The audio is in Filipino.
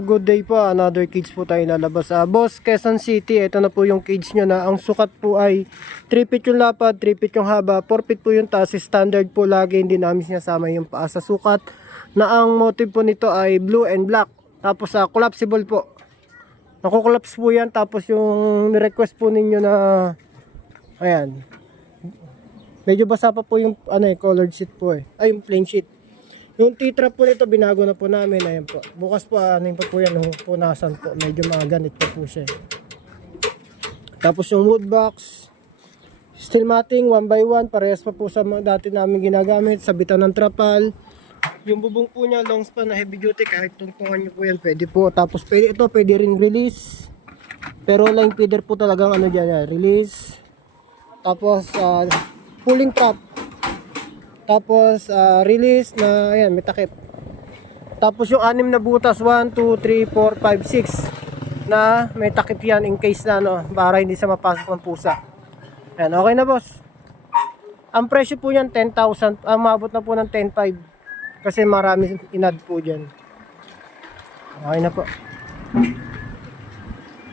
Good day po, another cage po tayo lalabas. Boss, Quezon City, ito na po yung cage nyo na ang sukat po ay 3 feet yung lapad, 3 feet yung haba, 4 feet po yung taas. Standard po lagi, hindi namin sinasama yung paa sa sukat. Na ang motive po nito ay blue and black. Tapos collapsible po. Nakukollapse po yan. Tapos yung request po ninyo na, ayan, medyo basa pa po yung colored sheet po ay yung plain sheet. Yung T-trap po nito, binago na po namin. Ayan po. Bukas po, pa po yan. Punasan po. Medyo mga ganit po siya. Tapos yung wood box, steel matting, 1x1. Parehas pa po sa dati namin ginagamit. Sabitan ng trapal. Yung bubong po niya, long span na heavy duty. Kahit tungtungan nyo po yan, pwede po. Tapos pwede rin release. Pero line feeder po talagang dyan. Release. Tapos, pulling trap. Tapos release na ayan, may takip. Tapos yung 6 na butas, 1, 2, 3, 4, 5, 6 na may takip yan in case na para hindi sa mapasok ng pusa. Ayan, okay na boss. Ang presyo po yan 10,000, maabot na po ng 10,500 kasi marami inad po dyan. Okay na po.